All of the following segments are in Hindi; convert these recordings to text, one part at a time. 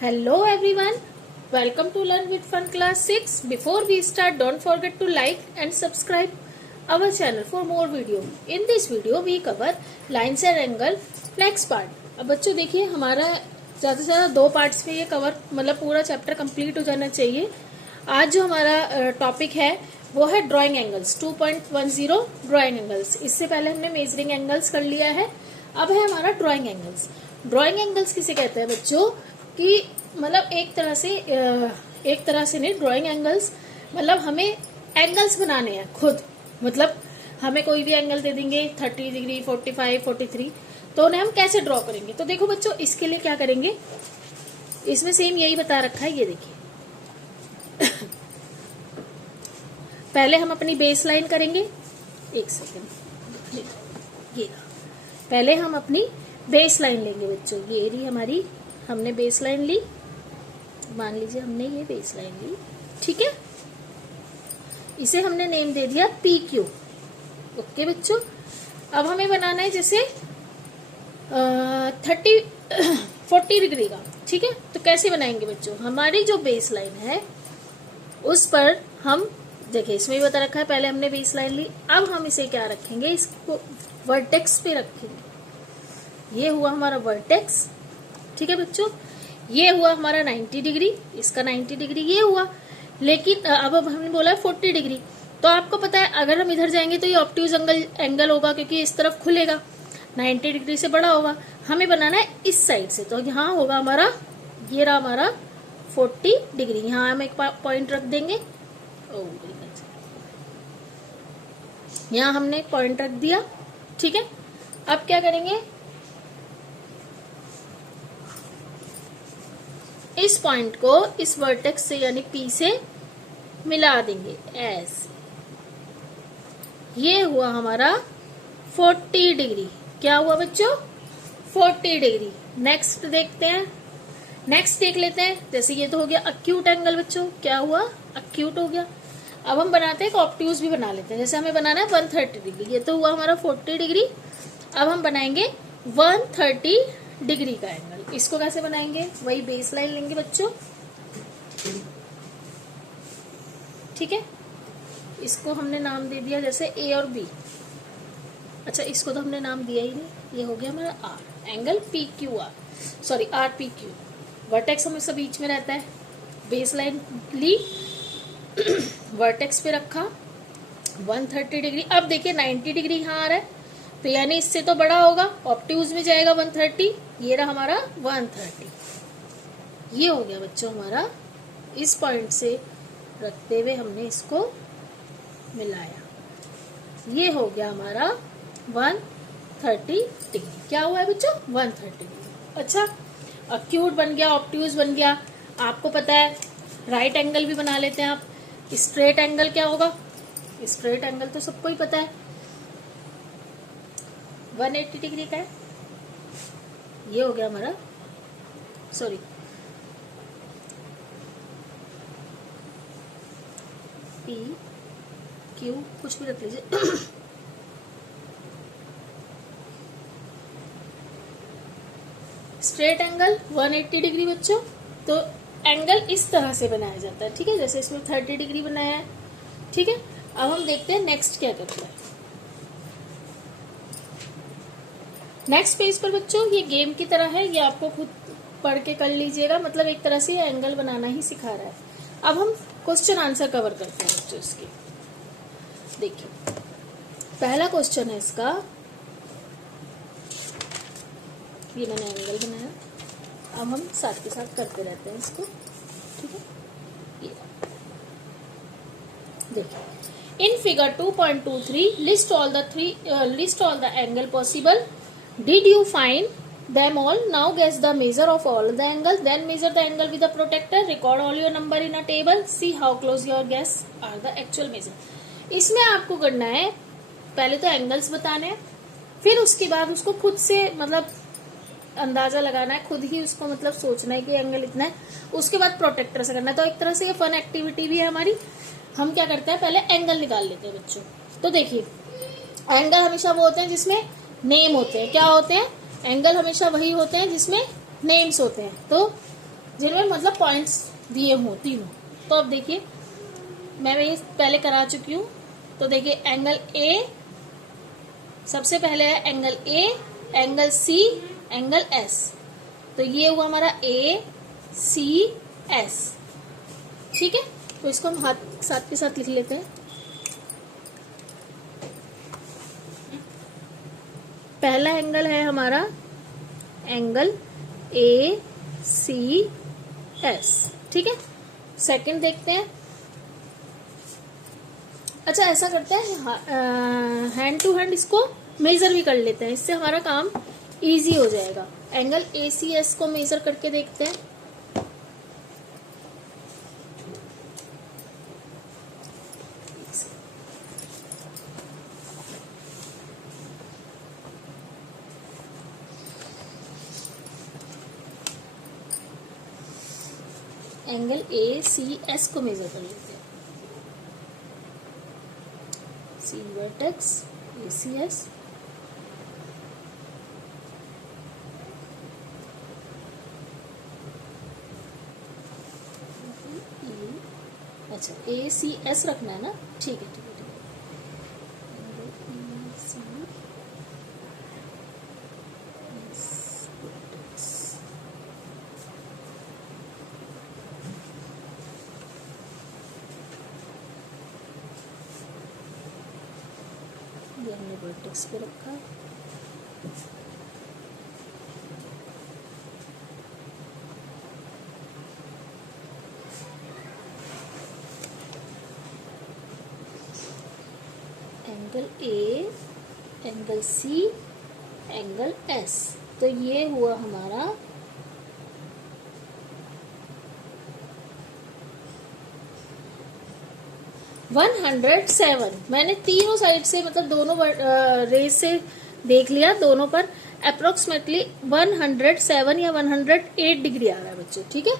Hello everyone, welcome to Learn with Fun class 6. Before we start, don't forget to like and subscribe our channel for more video. In this video we cover lines and angle next part. अब बच्चों देखिए हमारा ज़्यादा से ज़्यादा 2 पार्ट्स में ये कवर मतलब पूरा चैप्टर कंप्लीट हो जाना चाहिए. आज जो हमारा टॉपिक है वो है ड्राइंग एंगल्स 2.10 ड्राइंग एंगल्स. इससे पहले हमने मेजरिंग एंगल्स कर लिया है. अब है हमारा ड्राइंग एंगल्स. ड्राइंग एंगल्स किसे कहते हैं बच्चों कि मतलब एक तरह से नहीं. ड्राइंग एंगल्स मतलब हमें एंगल्स बनाने हैं खुद. मतलब हमें कोई भी एंगल दे देंगे 30 डिग्री 45 43 तो उन्हें हम कैसे ड्रॉ करेंगे. तो देखो बच्चों इसके लिए क्या करेंगे, इसमें सेम यही बता रखा है. ये देखिए पहले हम अपनी बेस लाइन करेंगे. एक सेकेंड, ये पहले हम अपनी बेस लाइन लेंगे बच्चों. ये रही हमारी, हमने बेस लाइन ली. मान लीजिए हमने ये बेस लाइन ली, ठीक है. इसे हमने नेम दे दिया PQ. ओके बच्चों, अब हमें बनाना है जैसे 40 डिग्री का, ठीक है. तो कैसे बनाएंगे बच्चों, हमारी जो बेस लाइन है उस पर हम देखिए इसमें भी बता रखा है पहले हमने बेस लाइन ली. अब हम इसे क्या रखेंगे, इसको वर्टेक्स पे रखेंगे. ये हुआ हमारा वर्टेक्स, ठीक है बच्चों. ये हुआ हमारा 90 डिग्री, इसका 90 डिग्री ये हुआ. लेकिन अब हमने बोला है 40 डिग्री. तो आपको पता है अगर हम इधर जाएंगे तो ये ऑब्ट्यूज एंगल होगा क्योंकि इस तरफ खुलेगा, 90 डिग्री से बड़ा होगा. हमें बनाना है इस साइड से. तो यहाँ होगा हमारा, ये रहा हमारा 40 डिग्री. यहाँ हम एक पॉइंट रख देंगे. यहाँ हमने एक पॉइंट रख दिया, ठीक है. अब क्या करेंगे, इस पॉइंट को इस वर्टेक्स से यानी P से मिला देंगे ऐसे. ये हुआ हमारा 40 डिग्री. क्या हुआ बच्चों, 40 डिग्री. नेक्स्ट देखते हैं, नेक्स्ट देख लेते हैं. जैसे ये तो हो गया अक्यूट एंगल बच्चों. क्या हुआ, अक्यूट हो गया. अब हम बनाते हैं ऑब्ट्यूज भी बना लेते हैं. जैसे हमें बनाना है 130 डिग्री. ये तो हुआ हमारा 40 डिग्री. अब हम बनाएंगे 130 डिग्री का एंगल. इसको कैसे बनाएंगे, वही बेस लाइन लेंगे बच्चों, ठीक है. इसको हमने नाम दे दिया जैसे A और B. अच्छा इसको तो हमने नाम दिया ही नहीं. ये हो गया हमारा R, angle PQR, sorry RPQ. Vertex हमेशा बीच में रहता है. बेस लाइन ली, वर्टेक्स पे रखा 130 डिग्री. अब देखिए 90 डिग्री यहाँ आ रहा है तो यानी इससे तो बड़ा होगा, ऑब्ट्यूज में जाएगा 130. ये रहा हमारा 130. ये हो गया बच्चों हमारा, इस पॉइंट से रखते हुए हमने इसको मिलाया. ये हो गया हमारा 130 डिग्री. क्या हुआ है बच्चों, 130 डिग्री. अच्छा अक्यूट बन गया, ऑब्ट्यूज बन गया. आपको पता है राइट एंगल भी बना लेते हैं आप. स्ट्रेट एंगल क्या होगा, स्ट्रेट एंगल तो सबको ही पता है 180 डिग्री का है. ये हो गया हमारा, सॉरी PQ कुछ भी रख लीजिए. स्ट्रेट एंगल 180 डिग्री बच्चों. तो एंगल इस तरह से बनाया जाता है, ठीक है. जैसे इसमें 30 डिग्री बनाया है, ठीक है. अब हम देखते हैं नेक्स्ट क्या करता है. नेक्स्ट पेज पर बच्चों ये गेम की तरह है, ये आपको खुद पढ़ के कर लीजिएगा. मतलब एक तरह से ये एंगल बनाना ही सिखा रहा है. अब हम क्वेश्चन आंसर कवर करते हैं बच्चों इसके. देखिए पहला क्वेश्चन है इसका, ये मैंने एंगल बनाया. अब हम साथ के साथ करते रहते हैं इसको, ठीक है. ये देखिए in figure 2.23 list all the angle possible. Did you find them all? Now guess the measure of all the angles. Then measure the angle with the protractor. Record all your number in a table. See how close your guess are the actual measure. इसमें आपको करना है पहले तो एंगल्स बताने हैं, फिर उसके बाद उसको खुद से मतलब अंदाजा लगाना है, खुद ही उसको मतलब सोचना है कि एंगल इतना है. उसके बाद प्रोटेक्टर से करना है. तो एक तरह से ये फन एक्टिविटी भी है हमारी. हम क्या करते हैं, पहले एंगल निकाल लेते हैं बच्चों. तो देखिए एंगल हमेशा वो होते हैं जिसमें नेम होते हैं. क्या होते हैं, एंगल हमेशा वही होते हैं जिसमें नेम्स होते हैं. तो जिनमें मतलब पॉइंट्स दिए हों तीनों। तो अब देखिए मैं ये पहले करा चुकी हूँ। तो देखिए एंगल ए सबसे पहले है angle A, angle C, angle S. तो ये हुआ हमारा ए सी एस। ठीक है, तो इसको हम हाथ साथ के साथ लिख लेते हैं। पहला एंगल है हमारा एंगल ए सी एस। ठीक है, सेकंड देखते हैं। अच्छा ऐसा करते हैं हैंड टू हैंड इसको मेजर भी कर लेते हैं, इससे हमारा काम इजी हो जाएगा। एंगल ए सी एस को मेजर करके देखते हैं। एंगल ए सी एस को मेजर कर लेते हैं। सी वर्टेक्स ए सी एस, अच्छा ए सी एस रखना है ना। ठीक है ठीक है ठीक है। ये हमने वर्टेक्स पे रखा। Angle A, angle C, angle S. तो ये हुआ हमारा 107। मैंने तीनों साइड से मतलब दोनों रेज से देख लिया, दोनों पर अप्रोक्सीमेटली 107 या 108 डिग्री आ रहा है बच्चे। ठीक है,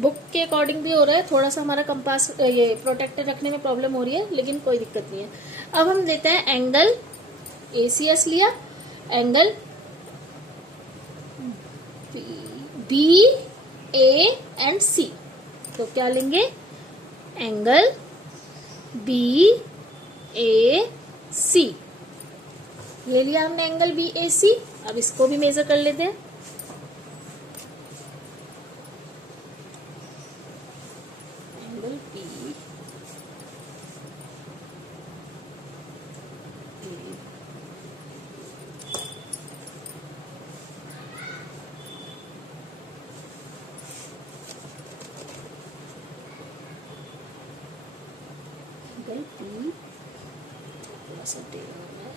बुक के अकॉर्डिंग भी हो रहा है। थोड़ा सा हमारा कंपास ये प्रोटेक्टर रखने में प्रॉब्लम हो रही है, लेकिन कोई दिक्कत नहीं है। अब हम देते हैं एंगल ACS लिया, एंगल बी ए एंड सी। तो क्या लेंगे, एंगल बी ए सी। ये लिया हमने एंगल बी ए सी। अब इसको भी मेजर कर लेते हैं। एंगल बी एंगल बी थोड़ा सा टेढ़ा हो रहा है।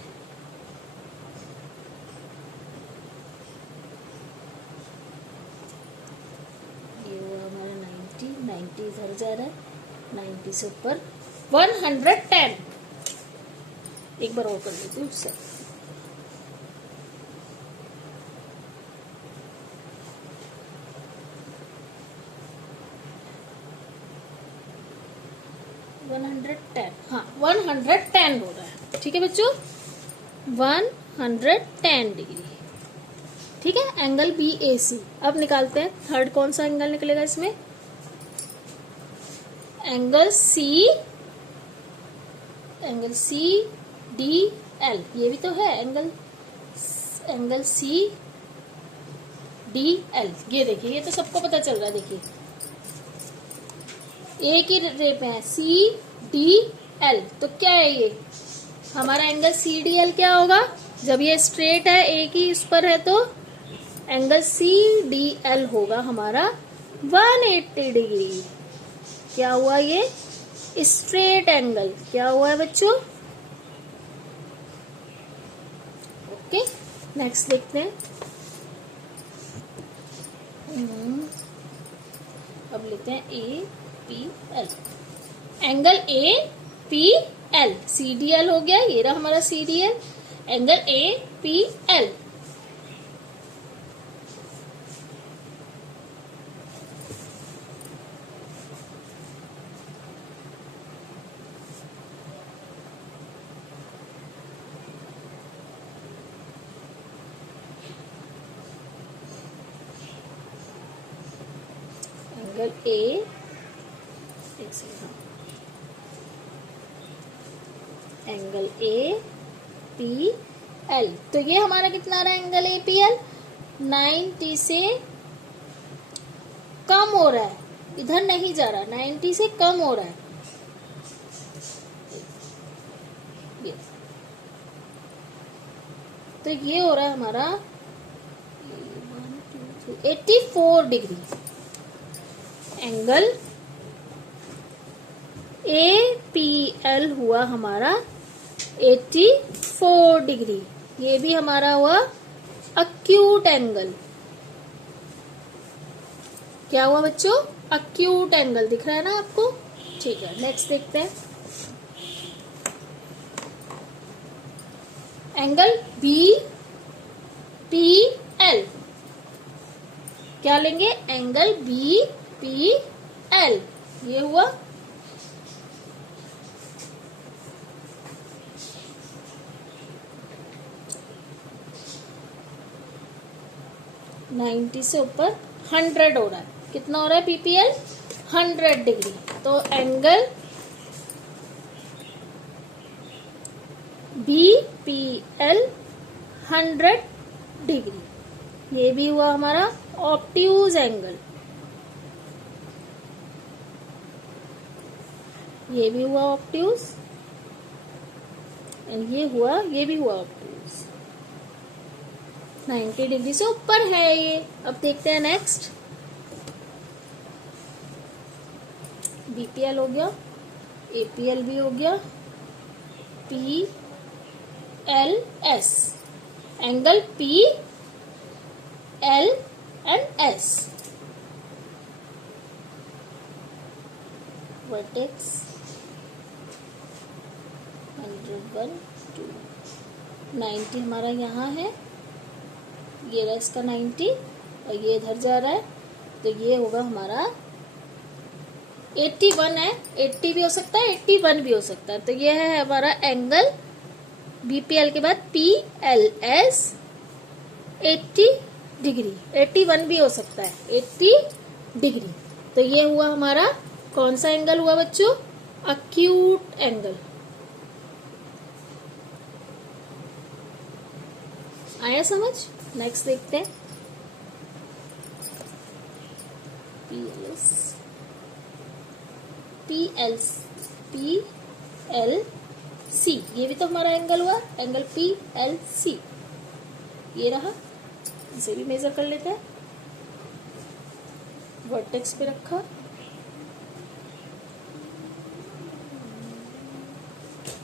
ये हुआ हमारा 90 इधर जा रहा है, 90 से ऊपर 110। एक बार और कर लेती हूँ उससे। हाँ 110 हो रहा है। ठीक है बच्चों, 110 डिग्री। ठीक है, एंगल बी ए सी। अब निकालते हैं थर्ड कौन सा एंगल निकलेगा इसमें, एंगल सी डी एल। ये भी तो है एंगल सी डी एल। ये देखिए, ये तो सबको पता चल रहा है। देखिए एक ही रेप है सी डी एल। तो क्या है ये हमारा एंगल सी डी एल क्या होगा, जब ये स्ट्रेट है एक ही इस पर है तो एंगल सी डी एल होगा हमारा 180 डिग्री। क्या हुआ, ये स्ट्रेट एंगल क्या हुआ है बच्चों। ओके, नेक्स्ट देखते हैं। अब लेते हैं A P L. Angle A P L, C D L हो गया, ये रहा हमारा C D L. Angle A P L, angle A, एक second, angle A P L. तो ये हमारा कितना आ रहा है एंगल ए पी एल? 90 से कम हो रहा है, इधर नहीं जा रहा, 90 से कम हो रहा है। तो ये हो रहा है हमारा 84 degree. Angle A P L हुआ हमारा 84 डिग्री। ये भी हमारा हुआ अक्यूट एंगल। क्या हुआ बच्चों? Acute angle. दिख रहा है ना आपको? ठीक है, नेक्स्ट देखते हैं। Angle B P L. क्या लेंगे? Angle B P L. ये हुआ 90 से ऊपर 100 हो रहा है। कितना हो रहा है पीपीएल? 100 डिग्री। तो एंगल बीपीएल 100 डिग्री। ये भी हुआ हमारा ऑब्ट्यूज एंगल। ये भी हुआ ऑब्ट्यूज, ये भी हुआ ऑब्ट्यूज। 90 डिग्री से ऊपर है ये। अब देखते हैं नेक्स्ट। बीपीएल हो गया, एपीएल भी हो गया, P L S. Angle P L and S. Vertex 101 2 90 हमारा यहाँ है, ये रहा इसका 90 और ये इधर जा रहा है। तो ये होगा हमारा 81 है। 80 भी हो सकता है, 81 भी हो सकता है। तो ये है हमारा एंगल बीपीएल के बाद पी एल एस 80 डिग्री। 81 भी हो सकता है, 80 डिग्री। तो ये हुआ हमारा कौन सा एंगल हुआ बच्चों? Acute angle. आया समझ? नेक्स्ट देखते हैं। P L C. ये भी तो हमारा एंगल हुआ, एंगल पी एल सी। ये रहा, इसे भी मेजर कर लेते हैं। वर्टेक्स पे रखा,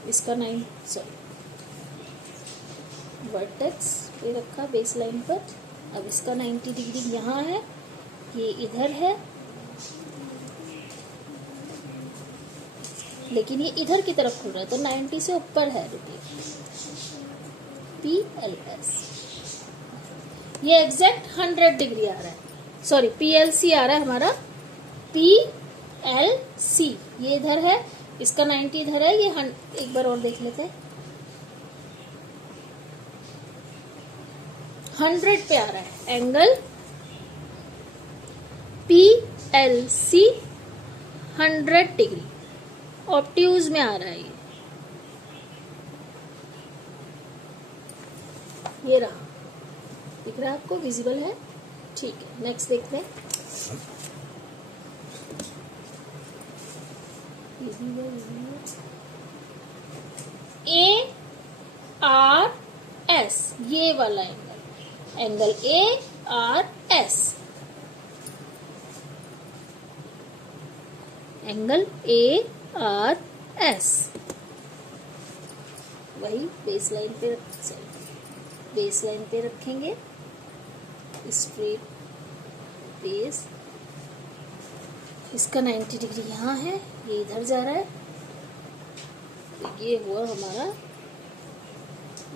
इसका वर्टेक्स पे रखा बेस लाइन पर। अब इसका 90 डिग्री यहाँ है, ये इधर है, लेकिन ये इधर की तरफ खुल रहा है तो 90 से ऊपर है। रुकिए, पी एल एस ये एग्जैक्ट 100 डिग्री आ रहा है। सॉरी, पी एल सी आ रहा है हमारा। पी एल सी ये इधर है, इसका 90 इधर है, ये एक बार और देख लेते हैं। 100 पे आ रहा है angle P L C 100 degree. Obtuse में आ रहा है ये रहा। दिख रहा है आपको? विजिबल है? ठीक है, नेक्स्ट देखते हैं। ए आर एस ये वाला angle, angle A R S. Angle A R S वही बेस लाइन पे रखेंगे, स्ट्रेट बेस। इसका 90 डिग्री यहाँ है, ये इधर जा रहा है। तो ये हुआ हमारा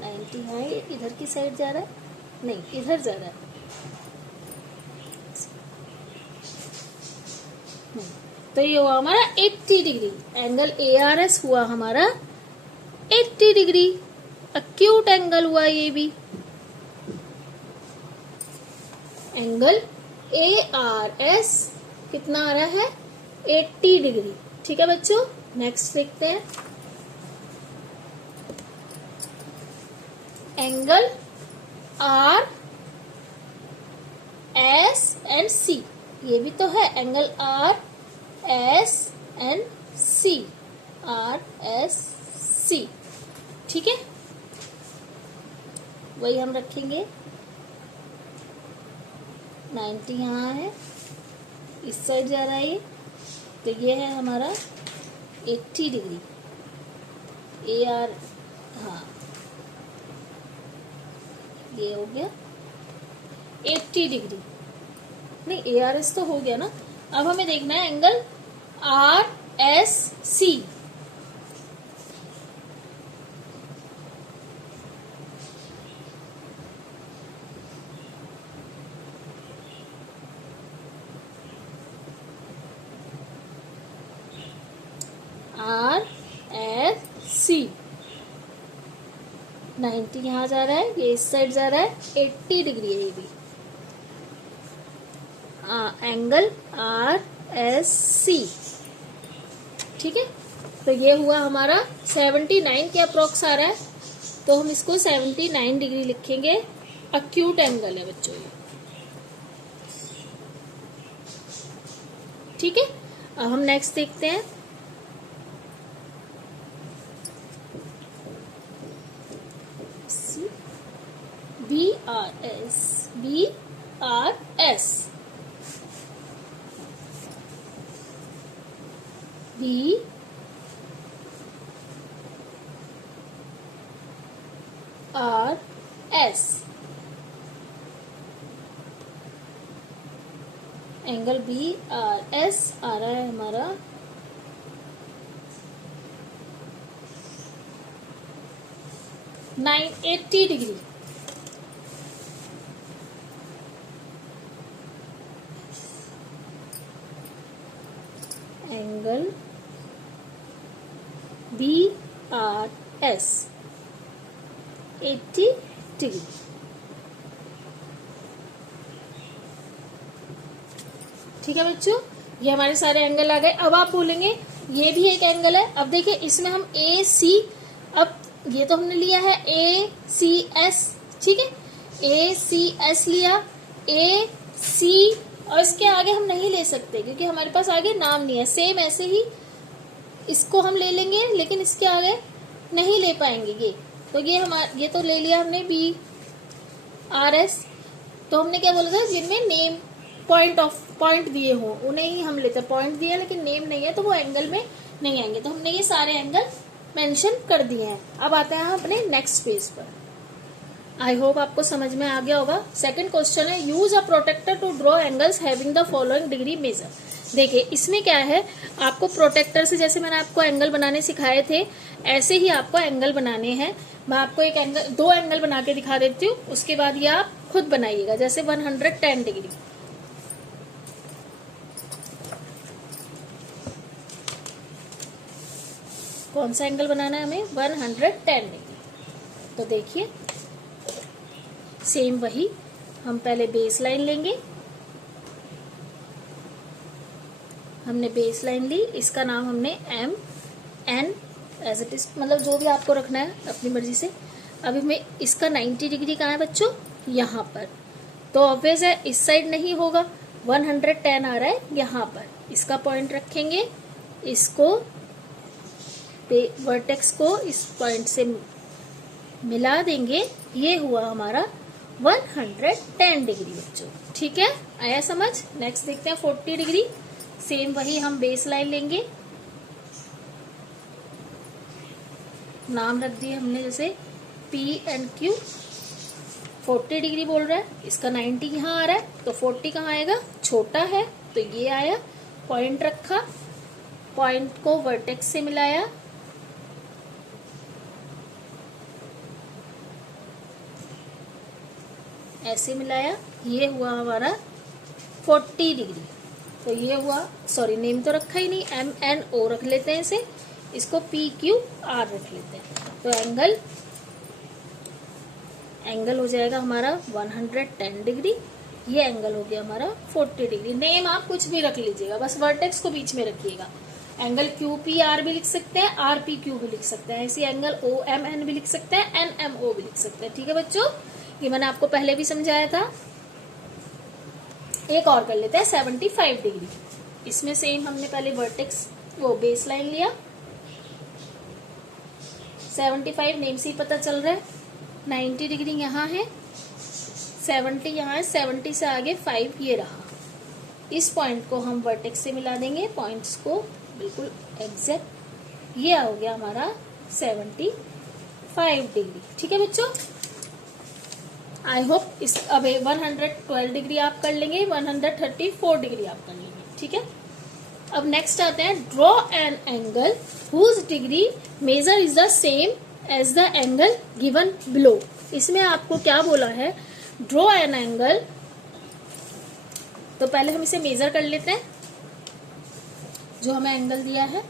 90 है, इधर की साइड जा रहा है, नहीं इधर जा रहा है। तो ये हुआ हमारा 80 degree. Angle A R S हुआ हमारा 80 डिग्री। अक्यूट एंगल हुआ ये भी। एंगल ए आर एस कितना आ रहा है 80 डिग्री। ठीक है बच्चों, नेक्स्ट देखते हैं। Angle R S and C, ये भी तो है angle R S and C, R S C. ठीक है, वही हम रखेंगे। 90 यहाँ है, इस साइड जा रहा है ये, तो ये है हमारा 80 डिग्री। ए आर, हाँ ये हो गया 80 डिग्री। नहीं, ए आर एस तो हो गया ना। अब हमें देखना है angle R S C. R S C 90 यहाँ जा रहा है, ये इस साइड जा रहा है, 80 डिग्री है ये भी। Angle R S C. ठीक है, तो ये हुआ हमारा 79 के अप्रोक्स आ रहा है, तो हम इसको 79 डिग्री लिखेंगे। अक्यूट एंगल है बच्चों ये। ठीक है, अब हम नेक्स्ट देखते हैं। B R S, B R S, B R S, angle B R S आ रहा है हमारा 80 degree. Angle B R S 80 degree. ठीक है बच्चों, ये हमारे सारे एंगल आ गए। अब आप बोलेंगे ये भी एक एंगल है। अब देखिए इसमें हम ए सी, अब ये तो हमने लिया है ए सी एस। ठीक है, ए सी एस लिया, ए सी, और इसके आगे हम नहीं ले सकते क्योंकि हमारे पास आगे नाम नहीं है। सेम ऐसे ही इसको हम ले लेंगे, लेकिन इसके आगे नहीं ले पाएंगे ये। तो ये तो ले लिया हमने बी आर एस। तो हमने क्या बोला था, जिनमें नेम पॉइंट दिए हो उन्हें ही हम लेते हैं। पॉइंट दिया लेकिन नेम नहीं है तो वो एंगल में नहीं आएंगे। तो हमने ये सारे एंगल मेंशन कर दिए हैं। अब आते हैं अपने नेक्स्ट पेज पर। आई होप आपको समझ में आ गया होगा। सेकंड क्वेश्चन है, use a protractor to draw angles having the following degree measure. देखिए इसमें क्या है, आपको प्रोटेक्टर से, जैसे मैंने आपको एंगल बनाने सिखाए थे, ऐसे ही आपको एंगल बनाने हैं। मैं आपको एक एंगल, 2 एंगल बना के दिखा देती हूँ, उसके बाद ये आप खुद बनाइएगा। जैसे 110 डिग्री, कौन सा एंगल बनाना है हमें, 110 डिग्री। तो देखिए सेम वही, हम पहले बेस लाइन लेंगे। हमने बेस लाइन ली, इसका नाम हमने M N as it is, मतलब जो भी आपको रखना है अपनी मर्जी से। अभी मैं इसका 90 डिग्री कहाँ है बच्चों, यहाँ पर। तो ऑब्वियस है इस साइड नहीं होगा, 110 आ रहा है यहाँ पर। इसका पॉइंट रखेंगे, इसको वर्टेक्स को इस पॉइंट से मिला देंगे। ये हुआ हमारा 110 डिग्री बच्चों। ठीक है, आया समझ। नेक्स्ट देखते हैं 40 डिग्री। सेम वही हम बेस लाइन लेंगे, नाम रख दिए हमने जैसे पी एंड क्यू। 40 डिग्री बोल रहा है, इसका 90 यहाँ आ रहा है, तो 40 कहाँ आएगा, छोटा है तो ये आया। पॉइंट रखा, पॉइंट को वर्टेक्स से मिलाया, ऐसे मिलाया, ये हुआ हमारा 40 डिग्री। तो ये हुआ, सॉरी नेम तो रखा ही नहीं, एम एन ओ रख लेते हैं इसे, इसको पी क्यू आर रख लेते हैं। तो एंगल हो जाएगा हमारा 110 डिग्री। ये एंगल हो गया हमारा 40 डिग्री। नेम आप कुछ भी रख लीजिएगा, बस वर्टेक्स को बीच में रखिएगा। एंगल QPR भी लिख सकते हैं, RPQ भी लिख सकते हैं, इसी एंगल OMN भी लिख सकते हैं, NMO भी लिख सकते हैं। ठीक है बच्चों, ये मैंने आपको पहले भी समझाया था। एक और कर लेते हैं 75 डिग्री। इसमें सेम हमने पहले वर्टेक्स वो बेस लाइन लिया, 75 नेम से ही पता चल रहा है। 90 डिग्री यहाँ है, 70 यहाँ है, 70 से आगे 5 ये रहा। इस पॉइंट को हम वर्टेक्स से मिला देंगे, पॉइंट्स को बिल्कुल एग्जैक्ट। ये हो गया हमारा 75 डिग्री। ठीक है बच्चों, आई होप इस अब 112 डिग्री आप कर लेंगे, 134 डिग्री आप कर लेंगे। ठीक है, अब नेक्स्ट आते हैं draw an angle whose degree measure is the same as the angle given below. इसमें आपको क्या बोला है, ड्रॉ एन एंगल। तो पहले हम इसे मेजर कर लेते हैं, जो हमें एंगल दिया है।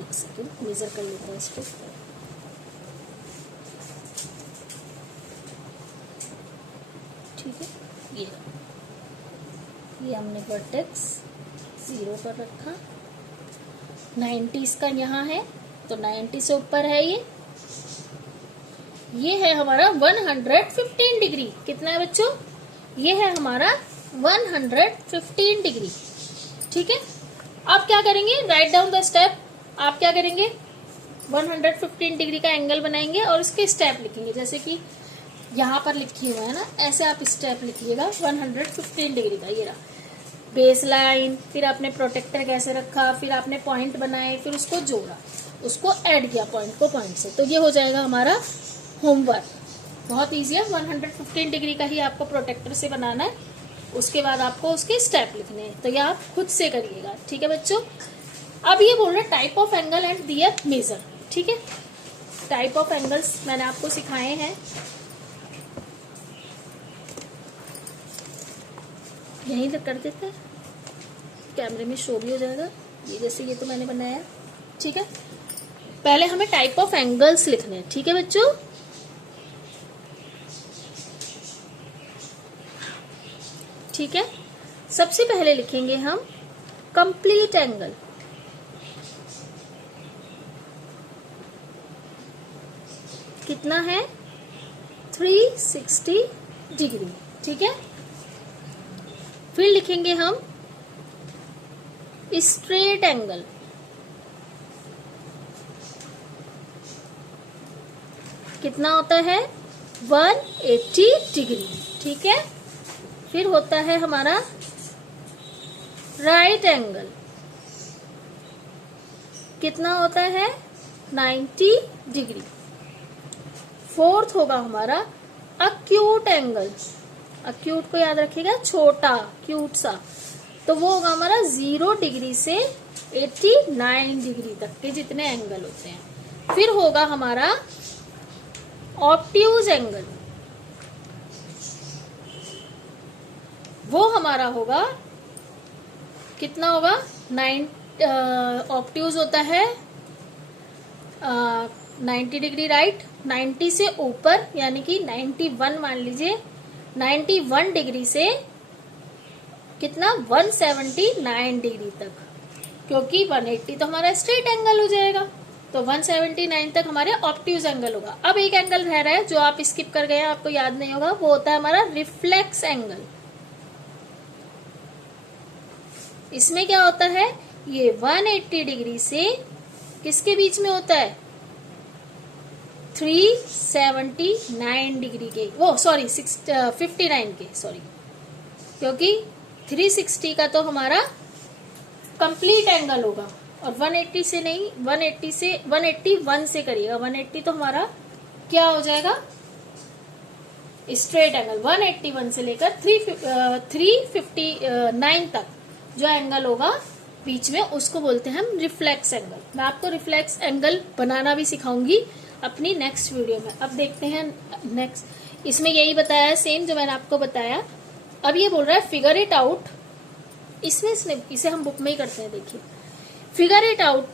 एक सेकेंड, मेजर कर लेते हैं इसको। ठीक है, ये हमने वर्टेक्स 0 पर रखा, 90 इसका यहाँ है, तो 90 से ऊपर है ये है हमारा 115 डिग्री। कितना है बच्चों, ये है हमारा 115 डिग्री। ठीक है, आप क्या करेंगे, राइट डाउन द स्टेप। आप क्या करेंगे, 115 डिग्री का एंगल बनाएंगे और उसके स्टेप लिखेंगे, जैसे कि यहाँ पर लिखे हुए है ना, ऐसे आप स्टेप लिखिएगा 115 डिग्री का। ये रहा बेस लाइन, फिर आपने प्रोटेक्टर कैसे रखा, फिर आपने पॉइंट बनाए, फिर उसको जोड़ा, उसको ऐड किया पॉइंट को पॉइंट से, तो ये हो जाएगा हमारा होमवर्क। बहुत ईजी है, 115 डिग्री का ही आपको प्रोटेक्टर से बनाना है। उसके बाद आपको उसके स्टेप लिखने हैं, तो ये आप खुद से करिएगा। ठीक है बच्चों, अब ये बोल रहे type of angle and their measure. ठीक है, टाइप ऑफ एंगल्स मैंने आपको सिखाए हैं। यहीं तक कर देते हैं, कैमरे में शो भी हो जाएगा। ये जैसे ये तो मैंने बनाया। ठीक है, पहले हमें टाइप ऑफ एंगल्स लिखने हैं। ठीक है बच्चों, ठीक है, सबसे पहले लिखेंगे हम कंप्लीट एंगल। कितना है, 360 डिग्री। ठीक है, फिर लिखेंगे हम स्ट्रेट एंगल। कितना होता है, 180 डिग्री। ठीक है, फिर होता है हमारा राइट एंगल। कितना होता है, 90 डिग्री। फोर्थ होगा हमारा अक्यूट एंगल। अक्यूट को याद रखिएगा, छोटा क्यूट सा, तो वो होगा हमारा 0 डिग्री से 89 डिग्री तक के जितने एंगल होते हैं। फिर होगा हमारा ऑब्ट्यूज एंगल, वो हमारा होगा, कितना होगा, 9 ऑब्ट्यूज होता है 90 डिग्री राइट, 90 से ऊपर यानी कि 91 मान लीजिए, 91 डिग्री से कितना, 179 डिग्री तक, क्योंकि 180 तो हमारा स्ट्रेट एंगल हो जाएगा, तो 179 तक हमारे ऑब्ट्यूज एंगल होगा। अब एक एंगल रह रहा है जो आप स्किप कर गए हैं, आपको याद नहीं होगा, वो होता है हमारा रिफ्लेक्स एंगल। इसमें क्या होता है, ये 180 डिग्री से किसके बीच में होता है, 379 डिग्री के, वो सॉरी 59 के, सॉरी, क्योंकि 360 का तो हमारा कंप्लीट एंगल होगा, और 180 से नहीं, 180 से 181 से करिएगा। 180 तो हमारा क्या हो जाएगा, स्ट्रेट एंगल। 181 से लेकर 359 तक जो एंगल होगा बीच में, उसको बोलते हैं हम रिफ्लेक्स एंगल। मैं आपको रिफ्लेक्स एंगल बनाना भी सिखाऊंगी अपनी नेक्स्ट वीडियो में। अब देखते हैं नेक्स्ट, इसमें यही बताया है सेम जो मैंने आपको बताया। अब ये बोल रहा है फिगर इट आउट, इसमें इसे हम बुक में ही करते हैं। देखिए, फिगर इट आउट,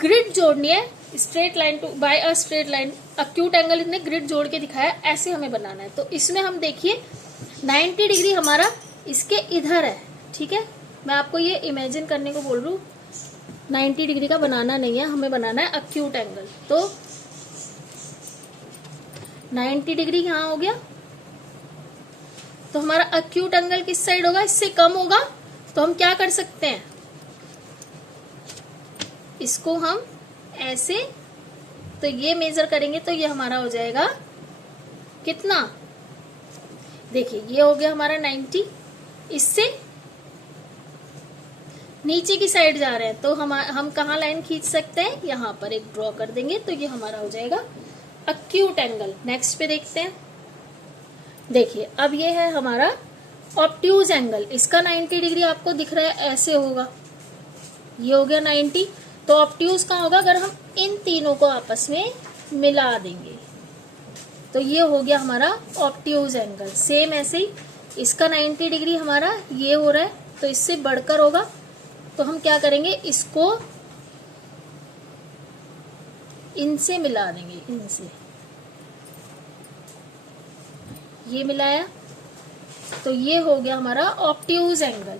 ग्रिड जोड़नी है straight line two by a straight line acute angle इसने ग्रिड जोड़ के दिखाया, ऐसे हमें बनाना है। तो इसमें हम देखिए 90 डिग्री हमारा इसके इधर है, ठीक है। मैं आपको ये इमेजिन करने को बोल रही हूँ, 90 डिग्री का बनाना नहीं है, हमें बनाना है अक्यूट एंगल। तो 90 डिग्री यहाँ हो गया, तो हमारा अक्यूट एंगल किस साइड होगा, इससे कम होगा। तो हम क्या कर सकते हैं, इसको हम ऐसे, तो ये मेजर करेंगे तो ये हमारा हो जाएगा कितना, देखिए ये हो गया हमारा 90, इससे नीचे की साइड जा रहे हैं तो हम कहाँ लाइन खींच सकते हैं, यहाँ पर एक ड्रॉ कर देंगे तो ये हमारा हो जाएगा अक्यूट एंगल। नेक्स्ट पे देखते हैं, देखिए अब ये है हमारा ऑब्ट्यूज एंगल, इसका 90 डिग्री आपको दिख रहा है, ऐसे होगा, ये हो गया 90। तो ऑब्ट्यूज कहाँ होगा, अगर हम इन तीनों को आपस में मिला देंगे तो ये हो गया हमारा ऑब्ट्यूज एंगल। सेम ऐसे ही इसका 90 डिग्री हमारा ये हो रहा है, तो इससे बढ़कर होगा। तो हम क्या करेंगे, इसको इनसे मिला देंगे, इनसे ये मिलाया तो ये हो गया हमारा obtuse angle.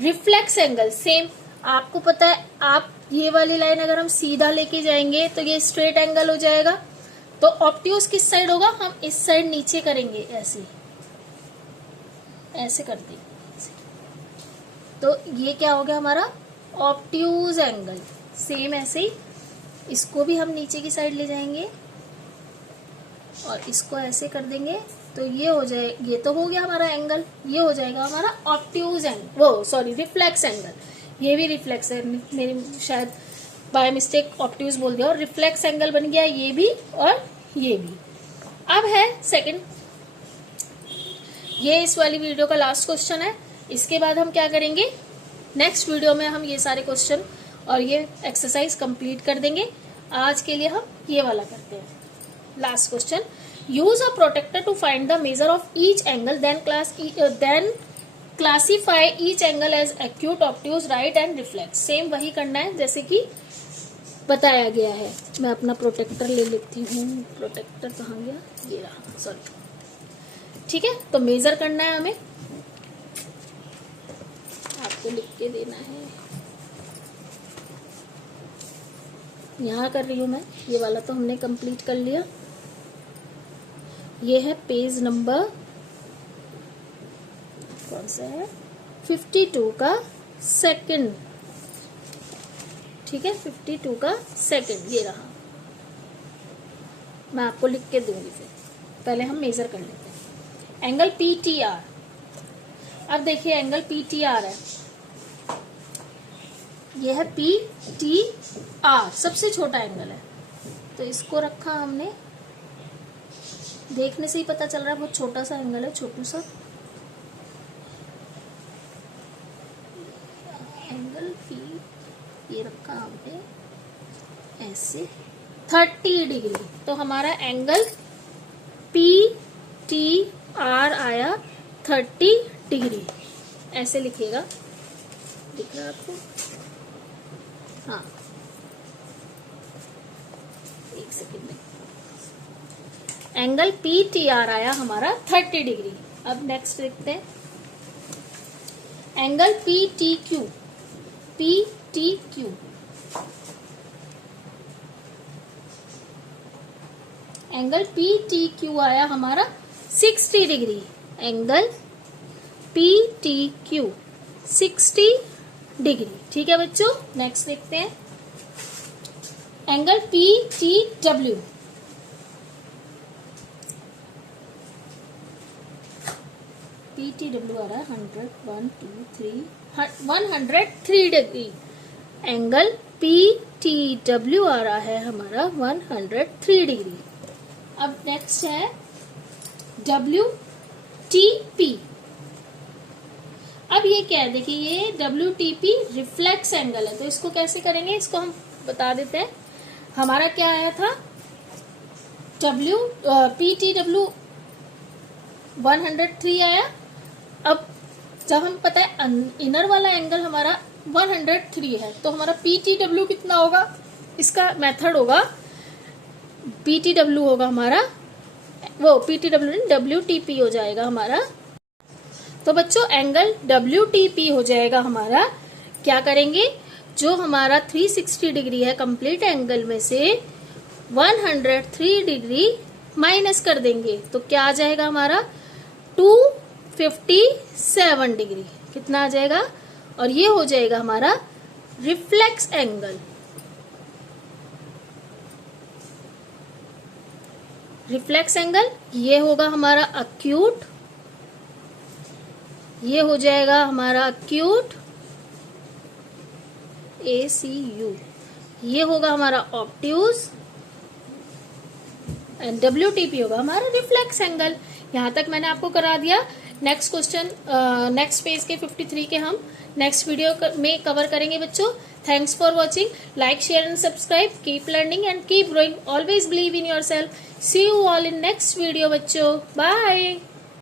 Reflex angle same, आपको पता है, आप ये वाली लाइन अगर हम सीधा लेके जाएंगे तो ये स्ट्रेट एंगल हो जाएगा। तो ऑब्ट्यूज किस साइड होगा, हम इस साइड नीचे करेंगे, ऐसे ऐसे कर देंगे, तो ये क्या हो गया हमारा ऑब्ट्यूज एंगल। सेम ऐसे ही इसको भी हम नीचे की साइड ले जाएंगे और इसको ऐसे कर देंगे तो ये हो जाए, ये तो हो गया हमारा एंगल, ये हो जाएगा हमारा ऑब्ट्यूज एंगल, वो सॉरी रिफ्लेक्स एंगल। ये भी रिफ्लेक्स है, मेरी शायद बाय मिस्टेक ऑब्ट्यूज बोल दिया, और रिफ्लेक्स एंगल बन गया ये भी और ये भी। अब है सेकंड, ये इस वाली वीडियो का लास्ट क्वेश्चन है। इसके बाद हम क्या करेंगे, नेक्स्ट वीडियो में हम ये सारे क्वेश्चन और ये एक्सरसाइज कंप्लीट कर देंगे। आज के लिए हम ये वाला करते हैं, last question. Use a protractor to find the measure of each angle, then classify each angle as acute, obtuse, right and reflex. Same वही करना है जैसे कि बताया गया है। मैं अपना प्रोटेक्टर ले लेती हूँ, प्रोटेक्टर कहाँ गया, ये रहा, सॉरी। ठीक है, तो मेजर करना है हमें, आपको लिख के देना है। यहाँ कर रही हूँ मैं, ये वाला तो हमने कंप्लीट कर लिया। ये है पेज नंबर कौन सा है, 52 का सेकंड, ठीक है, 52 का सेकंड ये रहा। मैं आपको लिख के दूंगी, फिर पहले हम मेजर कर लेते हैं। एंगल PTR, अब देखिए एंगल PTR है, ये है PTR, सबसे छोटा एंगल है। तो इसको रखा हमने, देखने से ही पता चल रहा है बहुत छोटा सा एंगल है, छोटू सा एंगल P, ये रखा हमने ऐसे 30 डिग्री। तो हमारा एंगल PTR आया 30 डिग्री, ऐसे लिखिएगा, दिख रहा है आपको, हाँ एक सेकेंड में। एंगल PTR आया हमारा 30 डिग्री। अब नेक्स्ट देखते हैं एंगल PTQ, एंगल PTQ आया हमारा 60 डिग्री। एंगल PTQ 60 डिग्री, ठीक है बच्चों। नेक्स्ट देखते हैं एंगल PTW, PTW आ रहा है 103 डिग्री। एंगल PTW आ रहा है हमारा 103 डिग्री। अब नेक्स्ट है WTP। अब ये क्या है, देखिए ये WTP रिफ्लेक्स एंगल है, तो इसको कैसे करेंगे, इसको हम बता देते हैं। हमारा क्या आया था, PTW 103 आया। अब जब हम पता है इनर वाला एंगल हमारा 103 है, तो हमारा PTW कितना होगा, इसका मेथड होगा PTW होगा हमारा, वो PTW नहीं WTP हो जाएगा हमारा। तो बच्चों एंगल WTP हो जाएगा हमारा। क्या करेंगे, जो हमारा 360 डिग्री है कंप्लीट एंगल में से 103 डिग्री माइनस कर देंगे तो क्या आ जाएगा हमारा 257 डिग्री। कितना आ जाएगा, और ये हो जाएगा हमारा रिफ्लेक्स एंगल। रिफ्लेक्स एंगल ये होगा हमारा अक्यूट, ये हो जाएगा हमारा अक्यूट ACU, ये होगा हमारा ऑब्ट्यूज एंड WTP होगा हमारा रिफ्लेक्स एंगल। यहाँ तक मैंने आपको करा दिया। नेक्स्ट क्वेश्चन नेक्स्ट पेज के 53 के हम नेक्स्ट वीडियो में कवर करेंगे बच्चों। Thanks for watching, like share and subscribe, keep learning and keep growing, always believe in yourself. See you all in next video बच्चों, बाय।